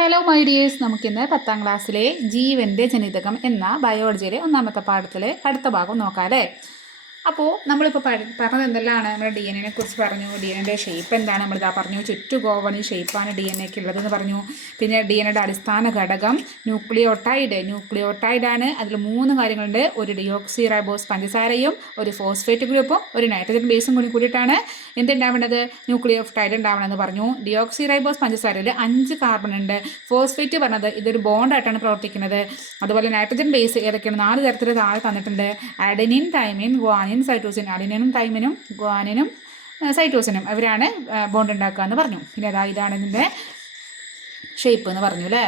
Hello my dears നമുക്കിന്ന് പത്താം ക്ലാസ്സിലെ ജീവന്റെ ജനിതകം എന്ന ബയോളജിയിലെ ഒന്നാമത്തെ പാഠത്തിലെ അടുത്ത ഭാഗം നോക്കാം അല്ലേ അപ്പോൾ നമ്മളിപ്പോൾ പഠി പറഞ്ഞത് എന്തെല്ലാമാണ് നമ്മുടെ ഡി എൻ എനെ കുറിച്ച് പറഞ്ഞു. ഡി എൻ എന്റെ ഷേപ്പ് എന്താണ്? നമ്മൾ നമ്മളിതാ പറഞ്ഞു. ചുറ്റുകോവണി ഷേപ്പാണ് ഡി എൻ എക്ക് ഉള്ളതെന്ന് പറഞ്ഞു. പിന്നെ ഡി എൻ എയുടെ അടിസ്ഥാന ഘടകം ന്യൂക്ലിയോട്ടൈഡ്. ന്യൂക്ലിയോട്ടൈഡാണ് അതിൽ മൂന്ന് കാര്യങ്ങളുണ്ട്. ഒരു ഡിയോക്സി റൈബോസ് പഞ്ചസാരയും ഒരു ഫോസ്ഫേറ്റ് ഗ്രൂപ്പും ഒരു നൈട്രജൻ ബേസും കൂടി കൂടിയിട്ടാണ് എന്തുണ്ടാവേണ്ടത് ന്യൂക്ലിയോട്ടൈഡ് ഉണ്ടാവണമെന്ന് പറഞ്ഞു. ഡിയോക്സി റൈബോസ് പഞ്ചസാരയിൽ അഞ്ച് കാർബൺ ഉണ്ട്. ഫോസ്ഫേറ്റ് പറഞ്ഞത് ഇതൊരു ബോണ്ടായിട്ടാണ് പ്രവർത്തിക്കുന്നത്. അതുപോലെ നൈട്രജൻ ബേസ് ഏതൊക്കെയാണ്? നാല് തരത്തിൽ താഴെ തന്നിട്ടുണ്ട്. അഡനിൻ തൈമിൻ ഗ്വാനിൻ സൈറ്റോസിൻ അഡിനിനും തൈമിനും ഗ്വാനിനും സൈറ്റോസിനും ഇവരാണ് ബോണ്ട് ഉണ്ടാക്കുക എന്ന് പറഞ്ഞു. പിന്നെ അതാ ഇതാണ് ഇതിന്റെ ഷേപ്പ് എന്ന് പറഞ്ഞു അല്ലേ?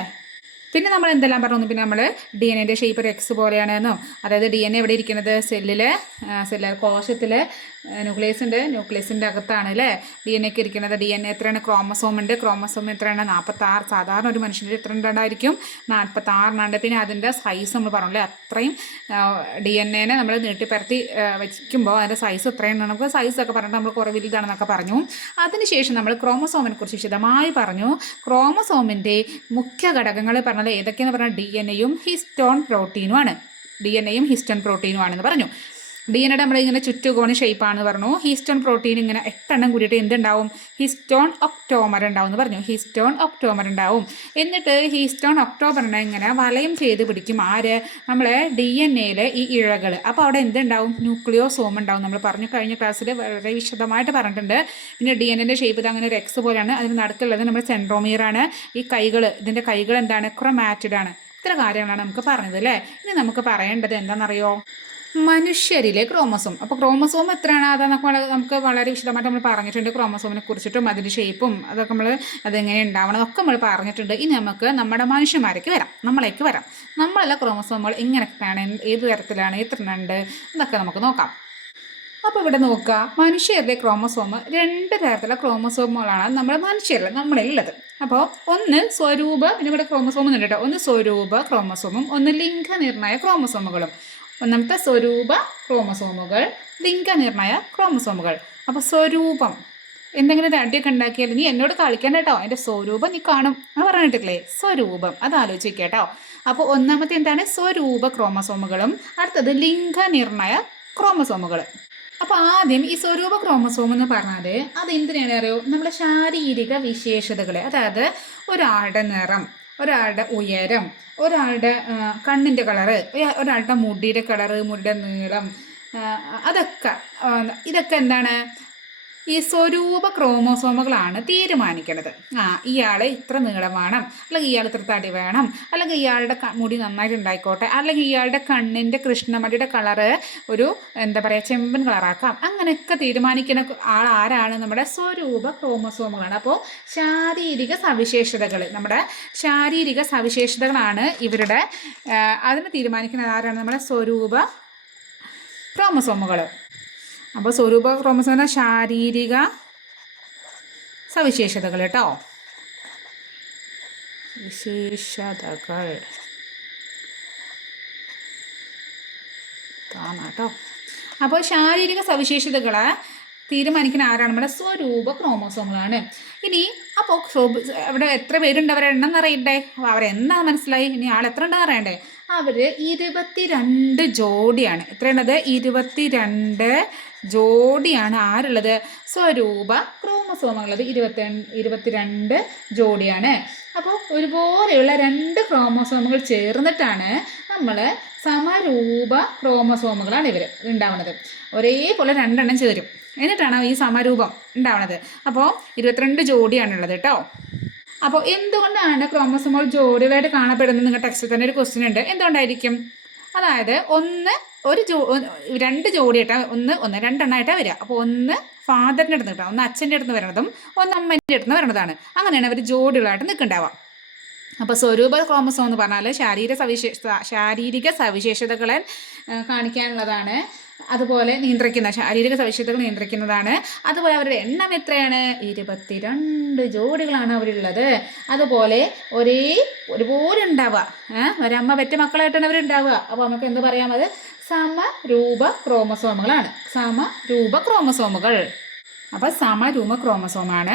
പിന്നെ നമ്മൾ എന്തെല്ലാം പറഞ്ഞു? പിന്നെ നമ്മൾ ഡി എൻ എന്റെ ഷേപ്പ് ഒരു എക്സ് പോലെയാണെന്നും അതായത് ഡി എൻ എവിടെ ഇരിക്കുന്നത്? സെല്ലിൽ സെല്ല കോശത്തിൽ ന്യൂക്ലിയസ് ഉണ്ട്. ന്യൂക്ലിയസിന്റെ അകത്താണ് അല്ലേ ഡി എൻ എക്ക് ഇരിക്കുന്നത്. ഡി എൻ എ എത്രയാണ്? ക്രോമസോം ഉണ്ട്. ക്രോമസോം എത്രയാണ്? നാൽപ്പത്താറ് സാധാരണ ഒരു മനുഷ്യന്റെ എത്ര ഉണ്ടായിരിക്കും നാൽപ്പത്താറിനുണ്ട് പിന്നെ അതിന്റെ സൈസ് നമ്മൾ പറഞ്ഞു അല്ലേ അത്രയും ഡി എൻ എനെ നമ്മൾ നീട്ടിപ്പരത്തി വയ്ക്കുമ്പോൾ അതിന്റെ സൈസ് എത്രയാണ്? നമുക്ക് സൈസൊക്കെ പറഞ്ഞിട്ട് നമ്മൾ കുറേ വലുതാണെന്നൊക്കെ പറഞ്ഞു. അതിനുശേഷം നമ്മൾ ക്രോമസോമിനെ കുറിച്ച് വിശദമായി പറഞ്ഞു. ക്രോമസോമിന്റെ മുഖ്യ ഘടകങ്ങൾ പറഞ്ഞത് ഏതൊക്കെയെന്ന് പറഞ്ഞാൽ ഡി എൻ എയും ഹിസ്റ്റോൺ പ്രോട്ടീനുമാണ് ഡി എൻ എയും ഹിസ്റ്റോൺ പ്രോട്ടീനുമാണെന്ന് പറഞ്ഞു. ഡി എൻ എയുടെ നമ്മളിങ്ങനെ ചുറ്റുകോണി ഷേപ്പാണെന്ന് പറഞ്ഞു. ഹിസ്റ്റോൺ പ്രോട്ടീൻ ഇങ്ങനെ എട്ടെണ്ണം കൂടിയിട്ട് എന്തുണ്ടാവും? ഹിസ്റ്റോൺ ഒക്ടോമർ ഉണ്ടാവും എന്ന് പറഞ്ഞു. ഹിസ്റ്റോൺ ഒക്ടോമർ ഉണ്ടാവും. എന്നിട്ട് ഹിസ്റ്റോൺ ഒക്ടോബറിനെ ഇങ്ങനെ വലയം ചെയ്ത് പിടിക്കും ആര്? നമ്മളെ ഡി എൻ എയിലെ ഈ ഇഴകൾ അപ്പോൾ അവിടെ എന്തുണ്ടാവും? ന്യൂക്ലിയോസോം ഉണ്ടാവും നമ്മൾ പറഞ്ഞു കഴിഞ്ഞ ക്ലാസ്സിൽ വളരെ വിശദമായിട്ട് പറഞ്ഞിട്ടുണ്ട്. പിന്നെ ഡി എൻ എന്റെ ഷേപ്പ് ഇത് അങ്ങനെ ഒരു എക്സ് പോലെയാണ്. അതിന് നടുക്കുള്ളത് നമ്മുടെ സെൻട്രോമിയറാണ് ഈ കൈകൾ ഇതിന്റെ കൈകൾ എന്താണ് ക്രൊമാറ്റിഡ് ആണ്. ഇത്ര കാര്യങ്ങളാണ് നമുക്ക് പറഞ്ഞത് അല്ലേ? ഇനി നമുക്ക് പറയേണ്ടത് എന്താണെന്നറിയോ? മനുഷ്യരിലെ ക്രോമസോം? അപ്പോൾ ക്രോമസോം എത്രയാണ്? അതെന്നൊക്കെ നമുക്ക് വളരെ വിശദമായിട്ട് നമ്മൾ പറഞ്ഞിട്ടുണ്ട് ക്രോമസോമിനെ കുറിച്ചിട്ടും അതിന്റെ ഷേപ്പും അതൊക്കെ നമ്മൾ അതെങ്ങനെ ഉണ്ടാവണം എന്നൊക്കെ നമ്മൾ പറഞ്ഞിട്ടുണ്ട്. ഇനി നമുക്ക് നമ്മുടെ മനുഷ്യന്മാരേക്ക് വരാം. നമ്മളേക്ക് വരാം. നമ്മളല്ല ക്രോമസോമുകൾ എങ്ങനെയാണ് ഏത് തരത്തിലാണ് എത്ര ഉണ്ട് എന്നൊക്കെ നമുക്ക് നോക്കാം. അപ്പോൾ ഇവിടെ നോക്കുക. മനുഷ്യരുടെ ക്രോമസോം രണ്ട് തരത്തിലുള്ള ക്രോമസോമുകളാണ് നമ്മുടെ മനുഷ്യരിൽ നമ്മളുള്ളത് അപ്പോൾ ഒന്ന് സ്വരൂപ ഇവിടെ ക്രോമസോം ഉണ്ട് കേട്ടോ. ഒന്ന് സ്വരൂപ ക്രോമസോമും ഒന്ന് ലിംഗനിർണയ ക്രോമസോമുകളും. ഒന്നാമത്തെ സ്വരൂപ ക്രോമസോമുകൾ ലിംഗനിർണയ ക്രോമസോമുകൾ. അപ്പോൾ സ്വരൂപം. എന്തെങ്കിലും ഒരു ഉണ്ടാക്കിയാൽ നീ എന്നോട് കളിക്കാൻ കേട്ടോ. എന്റെ സ്വരൂപം നീ കാണും. എന്ന് പറഞ്ഞിട്ടില്ലേ സ്വരൂപം. അത് ആലോചിക്കുക കേട്ടോ. അപ്പോൾ ഒന്നാമത്തെ എന്താണ്? സ്വരൂപ ക്രോമസോമുകളും അടുത്തത് ലിംഗനിർണയ ക്രോമസോമുകൾ അപ്പോൾ ആദ്യം ഈ സ്വരൂപ ക്രോമസോം എന്ന് പറഞ്ഞാൽ അത് എന്തിനാണ് അറിയോ? നമ്മുടെ ശാരീരിക വിശേഷതകളെ. അതായത് ഒരാളുടെ നിറം. ഒരാളുടെ ഉയരം ഒരാളുടെ കണ്ണിന്റെ കളറ് ഒരാളുടെ മുടിയുടെ കളറ് മുടിയുടെ നീളം അതൊക്കെ ഇതൊക്കെ എന്താണ് ഈ സ്വരൂപ ക്രോമോസോമുകളാണ് തീരുമാനിക്കുന്നത്. ആ ഇയാൾ ഇത്ര നീളം വേണം അല്ലെങ്കിൽ ഇയാൾ ഇത്ര തടി വേണം അല്ലെങ്കിൽ ഇയാളുടെ മുടി നന്നായിട്ട് ഉണ്ടായിക്കോട്ടെ അല്ലെങ്കിൽ ഇയാളുടെ കണ്ണിന്റെ കൃഷ്ണമടിയുടെ കളറ് ഒരു എന്താ പറയുക ചെമ്പൻ കളറാക്കാം അങ്ങനെയൊക്കെ തീരുമാനിക്കുന്ന ആൾ ആരാണ്? നമ്മുടെ സ്വരൂപ ക്രോമോസോമുകളാണ്. അപ്പോൾ ശാരീരിക സവിശേഷതകൾ നമ്മുടെ ശാരീരിക സവിശേഷതകളാണ് ഇവരുടെ അതിനെ തീരുമാനിക്കുന്നത് ആരാണ്? നമ്മുടെ സ്വരൂപ ക്രോമസോമുകൾ അപ്പോൾ സ്വരൂപ ക്രോമസോമിന്റെ ശാരീരിക സവിശേഷതകൾ കേട്ടോ. വിശേഷതകൾ കേട്ടോ. അപ്പോൾ ശാരീരിക സവിശേഷതകളെ തീരുമാനിക്കുന്ന ആരാണ്? നമ്മുടെ സ്വരൂപ ക്രോമോസോമുകളാണ്. ഇനി അപ്പോൾ അവിടെ എത്ര പേരുണ്ട്? അവരെ എണ്ണം അറിയണ്ടേ അവരെന്താ മനസ്സിലായി? ഇനി ആൾ എത്ര ഉണ്ടെന്ന് അറിയണ്ടേ? അവർ ഇരുപത്തിരണ്ട് ജോഡിയാണ്. എത്രയുള്ളത്? ഇരുപത്തിരണ്ട് ജോഡിയാണ്. ആരുള്ളത്? സ്വരൂപ ക്രോമസോമുള്ളത് ഇരുപത്തി ഇരുപത്തിരണ്ട് ജോഡിയാണ്. അപ്പോൾ ഒരുപോലെയുള്ള രണ്ട് ക്രോമസോമുകൾ ചേർന്നിട്ടാണ് നമ്മൾ സമരൂപ ക്രോമസോമുകളാണ് ഇവർ ഉണ്ടാവുന്നത് ഒരേപോലെ രണ്ടെണ്ണം ചേരും. എന്നിട്ടാണ് ഈ സമരൂപം ഉണ്ടാവുന്നത് അപ്പോൾ ഇരുപത്തിരണ്ട് ജോഡിയാണുള്ളത് കേട്ടോ അപ്പോൾ എന്തുകൊണ്ടാണ് ക്രോമസോമോൾ ജോഡികളായിട്ട് കാണപ്പെടുന്നത് നിങ്ങൾ ടെക്സ്റ്റിൽ തന്നെ ഒരു ക്വസ്റ്റ്യൻ ഉണ്ട്. എന്തുകൊണ്ടായിരിക്കും? അതായത് ഒന്ന് ഒരു ജോ രണ്ട് ജോഡിയായിട്ടാണ് ഒന്ന് ഒന്ന് രണ്ടെണ്ണമായിട്ടാണ് വരിക. അപ്പോൾ ഒന്ന് ഫാദറിന്റെ അടുത്ത് കിട്ടാം ഒന്ന് അച്ഛന്റെ അടുത്ത് വരണതും ഒന്ന് അമ്മേന്റെ അടുത്ത് വരണതാണ് അങ്ങനെയാണ് അവർ ജോഡികളായിട്ട് നിൽക്കുന്നുണ്ടാവുക. അപ്പോൾ സ്വരൂപ ക്രോമസോം എന്ന് പറഞ്ഞാൽ ശാരീരിക സവിശേഷ ശാരീരിക സവിശേഷതകളെ കാണിക്കാനുള്ളതാണ്. അതുപോലെ നിയന്ത്രിക്കുന്ന ശാരീരിക സവിശേഷതകൾ നിയന്ത്രിക്കുന്നതാണ്. അതുപോലെ അവരുടെ എണ്ണം എത്രയാണ്? ഇരുപത്തിരണ്ട് ജോഡികളാണ് അവരുള്ളത്. അതുപോലെ ഒരേ ഒരുപോലെ ഉണ്ടാവുക. ഒരമ്മ പെറ്റ മക്കളായിട്ടാണ് അവരുണ്ടാവുക. അപ്പോൾ നമുക്ക് എന്ത് പറയാം അത്? സമരൂപ ക്രോമസോമുകളാണ്. സമരൂപ ക്രോമസോമുകൾ. അപ്പോൾ സമരൂപ ക്രോമസോമാണ്.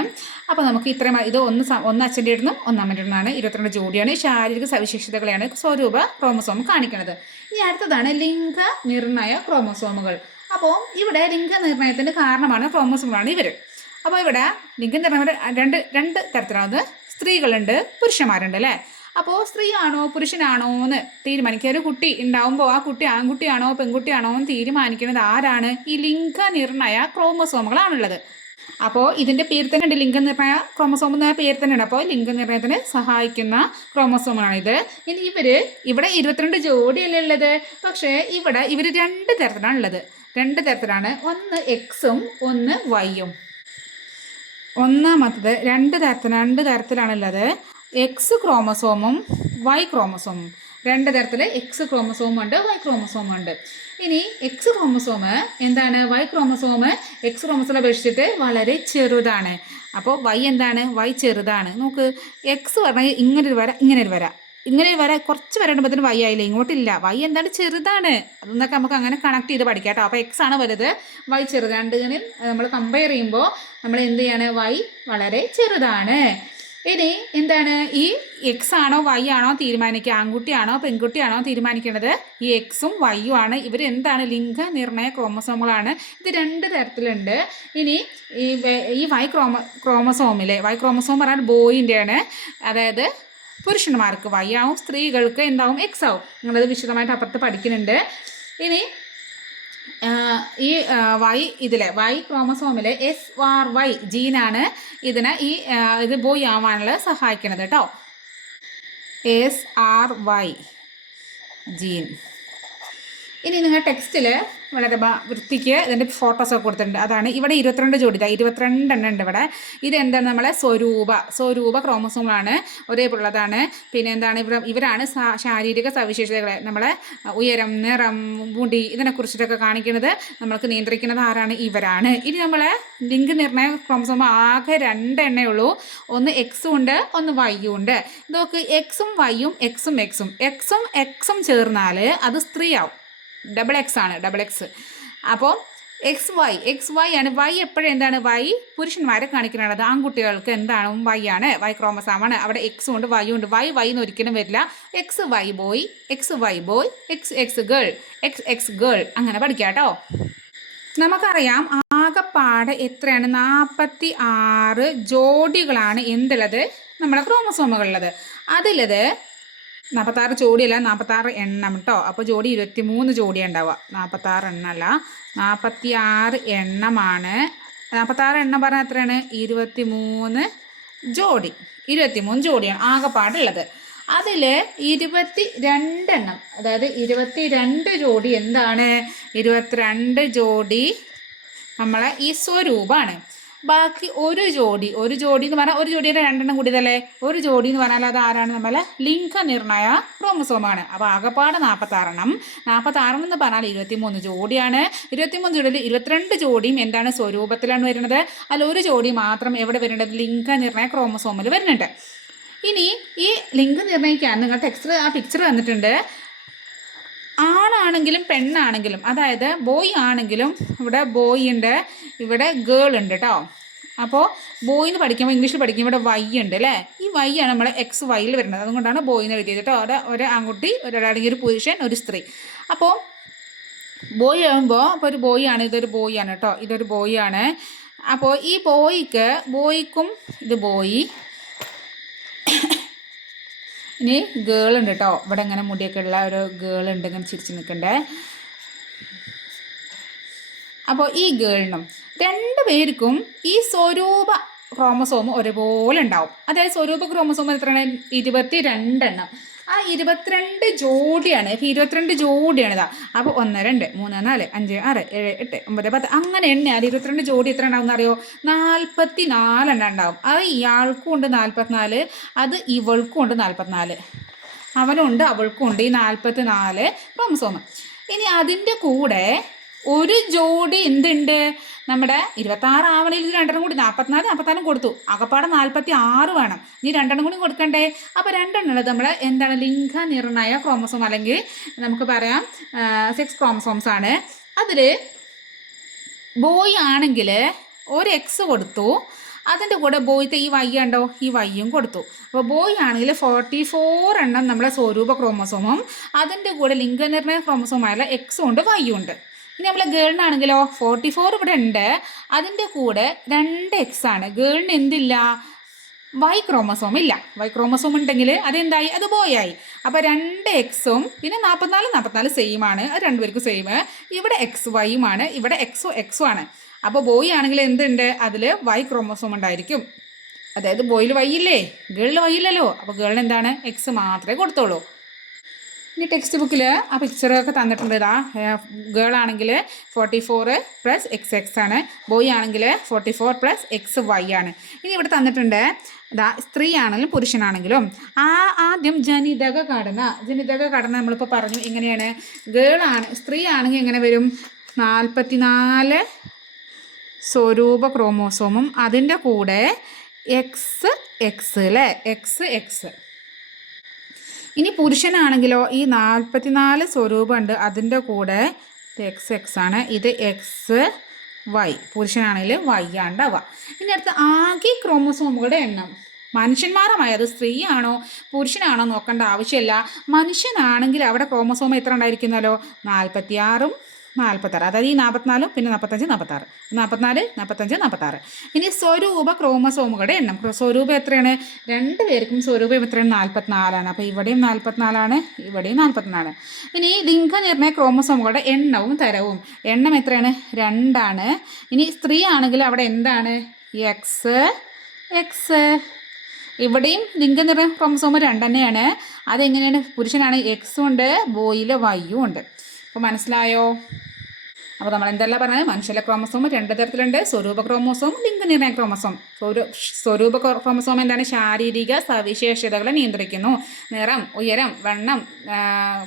അപ്പോൾ നമുക്ക് ഇത്രയും ഇത് ഒന്ന് ഒന്ന് അച്ഛന്റെ ഇടുന്നു ഒന്നമ്മന്റെ ഇടുന്നാണ് ഇരുപത്തിരണ്ട് ജോഡിയാണ്. ശാരീരിക സവിശേഷതകളെയാണ് സ്വരൂപ ക്രോമസോം കാണിക്കുന്നത്. ഇനി അടുത്തതാണ് ലിംഗ നിർണയ ക്രോമസോമുകൾ. അപ്പോൾ ഇവിടെ ലിംഗ നിർണയത്തിന്റെ കാരണമാണ് ക്രോമസോമുകളാണ് ഇവർ അപ്പോൾ ഇവിടെ ലിംഗ നിർണയ രണ്ട് രണ്ട് തരത്തിലാണ് സ്ത്രീകളുണ്ട് പുരുഷന്മാരുണ്ട് അല്ലേ? അപ്പോൾ സ്ത്രീയാണോ പുരുഷനാണോ എന്ന് തീരുമാനിക്കുക. ഒരു കുട്ടി ഉണ്ടാവുമ്പോൾ ആ കുട്ടി ആൺകുട്ടിയാണോ പെൺകുട്ടിയാണോ എന്ന് തീരുമാനിക്കുന്നത് ആരാണ്? ഈ ലിംഗ നിർണയ ക്രോമസോമുകളാണുള്ളത്. അപ്പോൾ ഇതിന്റെ പേര് തന്നെ ഉണ്ട് ലിംഗനിർണയ ക്രോമസോം എന്ന പേര് തന്നെയാണ് അപ്പോൾ ലിംഗനിർണയത്തിന് സഹായിക്കുന്ന ക്രോമസോമാണ് ഇത് ഇനി ഇവർ ഇവിടെ ഇരുപത്തിരണ്ട് ജോഡിയല്ലേ ഉള്ളത്? പക്ഷേ ഇവിടെ ഇവർ രണ്ട് തരത്തിലാണ് ഉള്ളത് രണ്ട് തരത്തിലാണ്. ഒന്ന് എക്സും ഒന്ന് വൈയും ഒന്നാമത്തത് രണ്ട് തരത്തിൽ രണ്ട് തരത്തിലാണുള്ളത്. എക്സ് ക്രോമസോമും വൈ ക്രോമസോമും രണ്ട് തരത്തിൽ എക്സ് ക്രോമസോമും ഉണ്ട് വൈ ക്രോമസോമും ഉണ്ട്. ഇനി എക്സ് ക്രോമസോമ് എന്താണ്? വൈ ക്രോമസോമ് എക്സ് ക്രോമസോം അപേക്ഷിച്ചിട്ട് വളരെ ചെറുതാണ്. അപ്പോൾ വൈ എന്താണ്? വൈ ചെറുതാണ്. നോക്ക് എക്സ് പറഞ്ഞാൽ ഇങ്ങനെ ഒരു വര ഇങ്ങനെ ഒരു വര. ഇങ്ങനെ ഒരു വര കുറച്ച് വരേണ്ടപ്പോൾ വൈ ആയില്ല? ഇങ്ങോട്ടില്ല. വൈ എന്താണ്? ചെറുതാണ്. അതെന്നൊക്കെ നമുക്ക് അങ്ങനെ കണക്ട് ചെയ്ത് പഠിക്കാം കേട്ടോ. അപ്പോൾ എക്സ് ആണ് വലുത് വൈ ചെറുതാണ് നമ്മൾ കമ്പയർ ചെയ്യുമ്പോൾ നമ്മൾ എന്ത് ചെയ്യാണ്? വൈ വളരെ ചെറുതാണ്. ഇനി എന്താണ്? ഈ എക്സ് ആണോ വൈ ആണോ തീരുമാനിക്കുക? ആൺകുട്ടിയാണോ പെൺകുട്ടിയാണോ തീരുമാനിക്കേണ്ടത്? ഈ എക്സും വൈയും ആണ്. ഇവർ എന്താണ്? ലിംഗ നിർണയ ക്രോമസോമുകളാണ്. ഇത് രണ്ട് തരത്തിലുണ്ട്. ഇനി ഈ വൈ ക്രോമ ക്രോമസോമിലെ വൈ ക്രോമസോം പറഞ്ഞാൽ ബോയിന്റെ ആണ് അതായത് പുരുഷന്മാർക്ക് വൈ ആവും സ്ത്രീകൾക്ക് എന്താവും? എക്സ് ആവും. നിങ്ങളത് വിശദമായിട്ട് അപ്പുറത്ത് പഠിക്കുന്നുണ്ട്. ഇനി ഈ വൈ ഇതിലെ വൈ ക്രോമസോമിലെ എസ് ആർ വൈ ജീനാണ് ഇതിനെ ഈ ഇത് ബോയ് ആവാനുള്ള സഹായിക്കുന്നത് കേട്ടോ. S R Y gene. ഇനി നിങ്ങൾ ടെക്സ്റ്റിൽ വളരെ വൃത്തിക്ക് ഇതിന്റെ ഫോട്ടോസൊക്കെ കൊടുത്തിട്ടുണ്ട്. അതാണ് ഇവിടെ ഇരുപത്തിരണ്ട് ജോഡി. ഇതാ ഇരുപത്തിരണ്ട് എണ്ണം ഉണ്ട് ഇവിടെ. ഇതെന്താണ് നമ്മളെ സ്വരൂപ സ്വരൂപ ക്രോമസോമാണ് ഒരേപോലുള്ളതാണ്. പിന്നെ എന്താണ് ഇവർ ഇവരാണ് ശാരീരിക സവിശേഷതകളെ. നമ്മളെ ഉയരം നിറം മുടി ഇതിനെക്കുറിച്ചിട്ടൊക്കെ കാണിക്കുന്നത് നമ്മൾക്ക് നിയന്ത്രിക്കുന്നത് ആരാണ്? ഇവരാണ്. ഇനി നമ്മളെ ലിംഗ നിർണയ ക്രോമസോം ആകെ രണ്ടെണ്ണേ ഉള്ളൂ. ഒന്ന് എക്സും ഉണ്ട് ഒന്ന് വൈയും ഉണ്ട്. നോക്ക് എക്സും വൈയും എക്സും എക്സും എക്സും എക്സും ചേർന്നാൽ അത് സ്ത്രീയാവും. ഡബിൾ എക്സ് ആണ് ഡബിൾ എക്സ് അപ്പോൾ എക്സ് വൈ എക്സ് വൈ ആണ്. വൈ എപ്പോഴും എന്താണ്? വൈ പുരുഷന്മാരെ കാണിക്കുന്നത് ആൺകുട്ടികൾക്ക് എന്താണ് വൈ ആണ്. വൈ ക്രോമസാമാണ് അവിടെ എക്സും ഉണ്ട് വൈ ഉണ്ട്. വൈ വൈ എന്ന് ഒരിക്കലും വരില്ല. X Y boy X Y boy X X girl X X girl അങ്ങനെ പഠിക്കാം കേട്ടോ. നമുക്കറിയാം ആകെപ്പാട് എത്രയാണ്? നാൽപ്പത്തി ആറ് ജോഡികളാണ് എന്തുള്ളത്? നമ്മുടെ ക്രോമസോമുകളുള്ളത് അതിലത് നാൽപ്പത്താറ് ജോഡിയല്ല നാൽപ്പത്താറ് എണ്ണം കേട്ടോ അപ്പോൾ ജോഡി ഇരുപത്തി മൂന്ന് ജോഡി ഉണ്ടാവുക നാൽപ്പത്താറ് എണ്ണമല്ല നാൽപ്പത്തി ആറ് എണ്ണമാണ്. നാൽപ്പത്താറ് എണ്ണം പറഞ്ഞാൽ എത്രയാണ്? ഇരുപത്തി മൂന്ന് ജോഡി. ഇരുപത്തി മൂന്ന് ജോഡിയാണ് ആകെപ്പാടുള്ളത്. അതിൽ ഇരുപത്തി രണ്ടെണ്ണം അതായത് ഇരുപത്തി രണ്ട് ജോഡി എന്താണ്? ഇരുപത്തിരണ്ട് ജോഡി നമ്മളെ ഈ സ്വരൂപമാണ് ബാക്കി ഒരു ജോഡി ഒരു ജോഡി എന്ന് പറഞ്ഞാൽ ഒരു ജോഡിയുടെ രണ്ടെണ്ണം കൂടിയതല്ലേ? ഒരു ജോഡി എന്ന് പറഞ്ഞാൽ അത് ആരാണ് നമ്മളെ? ലിംഗനിർണയ ക്രോമസോമാണ്. അപ്പോൾ ആകപ്പാട് നാൽപ്പത്താറെണ്ണം നാൽപ്പത്താറെണ്ണം എന്ന് പറഞ്ഞാൽ ഇരുപത്തിമൂന്ന് ജോഡിയാണ്. ഇരുപത്തിമൂന്ന് ജോഡിയിൽ ഇരുപത്തിരണ്ട് ജോഡിയും എന്താണ് സ്വരൂപത്തിലാണ് വരുന്നത്. അല്ല ഒരു ജോഡി മാത്രം എവിടെ വരുന്നത് ലിംഗ നിർണയ ക്രോമസോമിൽ വരുന്നുണ്ട്. ഇനി ഈ ലിങ്ക് നിർണയിക്കാൻ നിങ്ങൾ ടെക്സ്റ്റ് ആ പിക്ചർ തന്നിട്ടുണ്ട് ആണാണെങ്കിലും പെണ്ണാണെങ്കിലും അതായത് ബോയ് ആണെങ്കിലും ഇവിടെ ബോയ് ഉണ്ട് ഇവിടെ ഗേൾ ഉണ്ട് കേട്ടോ അപ്പോൾ ബോയ് എന്ന് പഠിക്കുമ്പോൾ ഇംഗ്ലീഷിൽ പഠിക്കുമ്പോൾ ഇവിടെ വൈ ഉണ്ട് അല്ലേ? ഈ വൈ ആണ് നമ്മൾ എക്സ് വൈയിൽ വരുന്നത്. അതുകൊണ്ടാണ് ബോയ് എന്ന് എഴുതിയത് കേട്ടോ അവിടെ ഒരു ആൺകുട്ടി ഒരാളെങ്കിൽ ഒരു പുരുഷൻ ഒരു സ്ത്രീ. അപ്പോൾ ബോയ് ആകുമ്പോൾ അപ്പോൾ ഒരു ബോയ് ആണ് ഇതൊരു ബോയ് ആണ് കേട്ടോ ഇതൊരു ബോയ് ആണ്. അപ്പോൾ ഈ ബോയ്ക്ക് ബോയ്ക്കും ഇത് ബോയ് ഇനി ഗേൾ ഉണ്ട് കേട്ടോ ഇവിടെ ഇങ്ങനെ മുടിയൊക്കെ ഉള്ള ഒരു ഗേൾ ഉണ്ട് ഇങ്ങനെ ചിരിച്ചു നിൽക്കണ്ടേ. അപ്പോൾ ഈ ഗേളിനും രണ്ട് പേർക്കും ഈ സ്വരൂപ ക്രോമസോം ഒരുപോലെ ഉണ്ടാവും. അതായത് സ്വരൂപ ക്രോമസോം എത്രയാണ്? ഇരുപത്തി രണ്ടെണ്ണം ആ ഇരുപത്തിരണ്ട് ജോഡിയാണ് ഇപ്പം ഇരുപത്തിരണ്ട് ജോഡിയാണ് ഇതാ. അപ്പോൾ ഒന്ന് രണ്ട് മൂന്ന് നാല് അഞ്ച് ആറ് ഏഴ് എട്ട് ഒമ്പത് പത്ത് അങ്ങനെ എണ്ണയാണ് ഇരുപത്തിരണ്ട് ജോഡി എത്ര ഉണ്ടാവും അറിയോ നാൽപ്പത്തി നാലെണ്ണം ഉണ്ടാവും. അത് ഇയാൾക്കും ഉണ്ട് നാൽപ്പത്തിനാല് അത് ഇവൾക്കും ഉണ്ട് നാൽപ്പത്തിനാല് അവനുണ്ട് അവൾക്കും ഉണ്ട് ഈ നാൽപ്പത്തി നാല് ക്രോമസോം ഇനി അതിന്റെ കൂടെ ഒരു ജോഡി എന്തുണ്ട്? നമ്മുടെ ഇരുപത്താറ് ആവണയിൽ ഇത് രണ്ടെണ്ണം കൂടി നാൽപ്പത്തിനാല് നാൽപ്പത്താലും കൊടുത്തു. അകപ്പാടെ നാൽപ്പത്തി ആറ് വേണം. ഇനി രണ്ടെണ്ണം കൂടി കൊടുക്കണ്ടേ? അപ്പോൾ രണ്ടെണ്ണം നമ്മുടെ എന്താണ്? ലിംഗ നിർണയ ക്രോമസോം അല്ലെങ്കിൽ നമുക്ക് പറയാം സെക്സ് ക്രോമസോംസ് ആണ്. അതിൽ ബോയ് ആണെങ്കിൽ ഒരു എക്സ് കൊടുത്തു. അതിന്റെ കൂടെ ബോയ്ത്തെ ഈ വൈ ഉണ്ടോ ഈ വൈയും കൊടുത്തു. അപ്പോൾ ബോയ് ആണെങ്കിൽ ഫോർട്ടി ഫോർ എണ്ണം നമ്മുടെ സ്വരൂപ ക്രോമസോമും അതിന്റെ കൂടെ ലിംഗനിർണയ ക്രോമസോമായുള്ള എക്സും ഉണ്ട് വൈയും ഉണ്ട്. ഇനി നമ്മളെ ഗേളിനാണെങ്കിലോ ഫോർട്ടി ഫോർ ഇവിടെ ഉണ്ട്. അതിന്റെ കൂടെ രണ്ട് എക്സ് ആണ്. ഗേളിന് എന്തില്ല? വൈ ക്രോമസോം ഇല്ല. വൈ ക്രോമസോം ഉണ്ടെങ്കിൽ അതെന്തായി? അത് ബോയായി അപ്പം അപ്പോൾ രണ്ട് എക്സും പിന്നെ നാൽപ്പത്തിനാല് നാൽപ്പത്തിനാല് സെയിം ആണ്. അത് രണ്ടുപേർക്കും സെയിം ഇവിടെ എക്സ് വൈയും ആണ്. ഇവിടെ എക്സും എക്സും ആണ്. അപ്പോൾ ബോയ് ആണെങ്കിൽ എന്തുണ്ട്? അതിൽ വൈ ക്രോമസോം ഉണ്ടായിരിക്കും. അതായത് ബോയിൽ വൈ ഇല്ലേ? ഗേളിൽ വൈ ഇല്ലല്ലോ. അപ്പോൾ ഗേളിന് എന്താണ്? എക്സ് മാത്രമേ കൊടുത്തോളൂ. ഇനി ടെക്സ്റ്റ് ബുക്കിൽ ആ പിക്ചറൊക്കെ തന്നിട്ടുണ്ട് ഇതാ. ഗേൾ ആണെങ്കിൽ forty four plus X X ആണ്. ബോയ് ആണെങ്കിൽ forty four plus X Y ആണ്. ഇനി ഇവിടെ തന്നിട്ടുണ്ട് ഇതാ സ്ത്രീ ആണെങ്കിലും പുരുഷനാണെങ്കിലും ആ ആദ്യം ജനിതക ഘടന ജനിതക ഘടന നമ്മളിപ്പോൾ പറഞ്ഞു എങ്ങനെയാണ്? ഗേൾ ആണ് സ്ത്രീ ആണെങ്കിൽ എങ്ങനെ വരും? നാൽപ്പത്തിനാല് സ്വരൂപ ക്രോമോസോമും അതിന്റെ കൂടെ എക്സ് എക്സ് അല്ലേ എക്സ് എക്സ് ഇനി പുരുഷനാണെങ്കിലോ ഈ നാൽപ്പത്തിനാല് സ്വരൂപമുണ്ട്. അതിന്റെ കൂടെ എക്സ് എക്സ് ആണ്. ഇത് എക്സ് വൈ പുരുഷനാണെങ്കിൽ വൈ ആണ്ടാവുക ഇനി അടുത്ത് ആകെ ക്രോമസോമുകളുടെ എണ്ണം. മനുഷ്യന്മാരുമായി അത് സ്ത്രീയാണോ പുരുഷനാണോ നോക്കേണ്ട ആവശ്യമില്ല. മനുഷ്യനാണെങ്കിൽ അവിടെ ക്രോമസോം എത്ര ഉണ്ടായിരിക്കുന്നല്ലോ? നാൽപ്പത്തിയാറും നാൽപ്പത്താറ് അതായത് ഈ നാൽപ്പത്തിനാലും പിന്നെ നാൽപ്പത്തഞ്ച് നാൽപ്പത്താറ് നാൽപ്പത്തിനാല് നാൽപ്പത്തഞ്ച് നാൽപ്പത്താറ് ഇനി സ്വരൂപ ക്രോമസോമുകളുടെ എണ്ണം. സ്വരൂപം എത്രയാണ്? രണ്ട് പേർക്കും സ്വരൂപം എത്രയാണ്? നാൽപ്പത്തിനാലാണ് അപ്പോൾ ഇവിടെയും നാൽപ്പത്തിനാലാണ് ഇവിടെയും നാൽപ്പത്തിനാല് ഇനി ലിംഗനിർണയ ക്രോമസോമുകളുടെ എണ്ണവും തരവും. എണ്ണം എത്രയാണ്? രണ്ടാണ്. ഇനി സ്ത്രീ ആണെങ്കിൽ അവിടെ എന്താണ്? എക്സ് എക്സ് ഇവിടെയും ലിംഗനിർണയ ക്രോമസോമ് രണ്ട് തന്നെയാണ്. അതെങ്ങനെയാണ്? പുരുഷനാണ് എക്സും ഉണ്ട് ബോയിലെ വൈയും ഉണ്ട്. അപ്പോൾ മനസ്സിലായോ? അപ്പോൾ നമ്മൾ എന്തെല്ലാം പറഞ്ഞത്? മനുഷ്യലെ ക്രോമസോം രണ്ട് തരത്തിലുണ്ട്. സ്വരൂപ ക്രോമോസോം ലിംഗനിർണയ ക്രോമസോം സ്വരൂ സ്വരൂപ ക്രോമസോം എന്താണ്? ശാരീരിക സവിശേഷതകളെ നിയന്ത്രിക്കുന്നു. നിറം ഉയരം വണ്ണം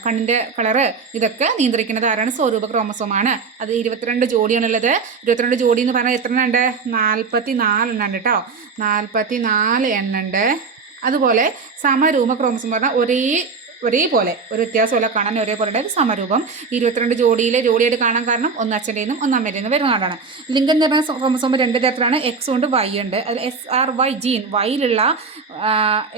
കണ്ണിന്റെ കളറ് ഇതൊക്കെ നിയന്ത്രിക്കുന്നത് ആരാണ്? സ്വരൂപ ക്രോമസോമാണ് അത് ഇരുപത്തിരണ്ട് ജോഡിയാണുള്ളത്. ഇരുപത്തിരണ്ട് ജോഡി എന്ന് പറഞ്ഞാൽ എത്ര എണ്ണം ഉണ്ട് നാൽപ്പത്തി നാലെണ്ണം ഉണ്ട് കേട്ടോ നാൽപ്പത്തി നാല് എണ്ണം ഉണ്ട് അതുപോലെ സമരൂപ ക്രോമസോം പറഞ്ഞാൽ ഒരേ ഒരേപോലെ ഒരു വ്യത്യാസമല്ല കാണാൻ ഒരേപോലെ സമരൂപം. ഇരുപത്തിരണ്ട് ജോഡിയിലെ ജോഡിയായിട്ട് കാണാൻ കാരണം ഒന്ന് അച്ഛന്റെ നിന്നും ഒന്ന് അമ്മേന്റെ നിന്നും വരുന്നതാണ് ലിംഗം നിറഞ്ഞ ക്രോമസോം രണ്ട് തരത്തിലാണ്. എക്സ് ഉണ്ട് വൈ ഉണ്ട്. അതിൽ എസ് ആർ വൈ ജീൻ വൈയിലുള്ള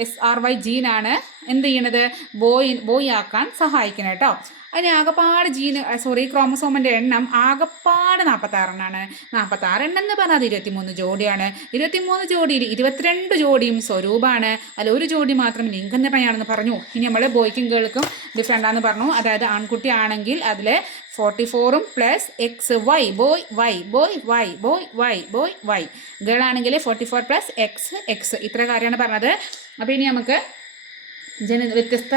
എസ് ആർ വൈ ജീനാണ് എന്ത് ചെയ്യണത്? ബോയ് ബോയ് ആക്കാൻ സഹായിക്കുന്നത് കേട്ടോ അതിന് ആകപ്പാട് ജീൻ സോറി ക്രോമസോമിന്റെ എണ്ണം ആകപ്പാട് നാൽപ്പത്താറെണ്ണാണ് നാൽപ്പത്താറ് എണ്ണം എന്ന് പറഞ്ഞാൽ അത് ഇരുപത്തിമൂന്ന് ജോഡിയാണ്. ഇരുപത്തിമൂന്ന് ജോഡിയിൽ ഇരുപത്തിരണ്ട് ജോഡിയും സ്വരൂപമാണ് അല്ല ഒരു ജോഡി മാത്രം ലിംഗനിർണയാണെന്ന് പറഞ്ഞു. ഇനി നമ്മൾ ബോയ്ക്കും ഗേൾക്കും ഡിഫറെന്റ് ആണെന്ന് പറഞ്ഞു. അതായത് ആൺകുട്ടി ആണെങ്കിൽ അതിൽ ഫോർട്ടി ഫോറും plus X Y boy Y boy Y boy Y boy Y girl ആണെങ്കിൽ forty four plus X X ഇത്ര കാര്യമാണ് പറഞ്ഞത്. അപ്പോൾ ഇനി നമുക്ക് ജനി വ്യത്യസ്ത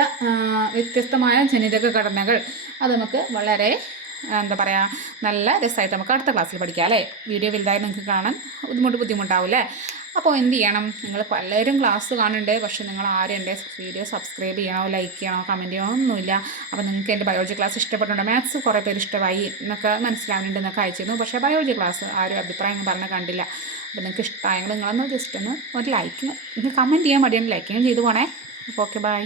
വ്യത്യസ്തമായ ജനിതക ഘടനകൾ. അത് നമുക്ക് വളരെ എന്താ പറയുക നല്ല രസമായിട്ട് നമുക്ക് അടുത്ത ക്ലാസ്സിൽ പഠിക്കാം അല്ലേ? വീഡിയോ വലുതായി നിങ്ങൾക്ക് കാണാൻ ബുദ്ധിമുട്ട് ബുദ്ധിമുട്ടാവില്ലേ അപ്പോൾ എന്ത് ചെയ്യണം? നിങ്ങൾ പലരും ക്ലാസ് കാണുന്നുണ്ട് പക്ഷെ നിങ്ങൾ ആരും എന്റെ വീഡിയോ സബ്സ്ക്രൈബ് ചെയ്യണോ ലൈക്ക് ചെയ്യണോ കമന്റ് ചെയ്യണോ ഒന്നുമില്ല. അപ്പോൾ നിങ്ങൾക്ക് എന്റെ ബയോളജി ക്ലാസ് ഇഷ്ടപ്പെട്ടുണ്ടോ മാത്സ് കുറേ പേര് ഇഷ്ടമായി എന്നൊക്കെ മനസ്സിലാവുന്നുണ്ട് എന്നൊക്കെ അയച്ചിരുന്നു പക്ഷേ ബയോളജി ക്ലാസ് ആരും അഭിപ്രായം പറഞ്ഞ് കണ്ടില്ല. അപ്പോൾ നിങ്ങൾക്ക് ഇഷ്ടമായെങ്കിൽ നിങ്ങളൊന്ന് ജസ്റ്റ് ഒന്ന് ഒരു ലൈക്ക് നിങ്ങൾ കമന്റ് ചെയ്യാൻ മടിയാണ് ലൈക്കും ചെയ്തു പോണേ. Okay bye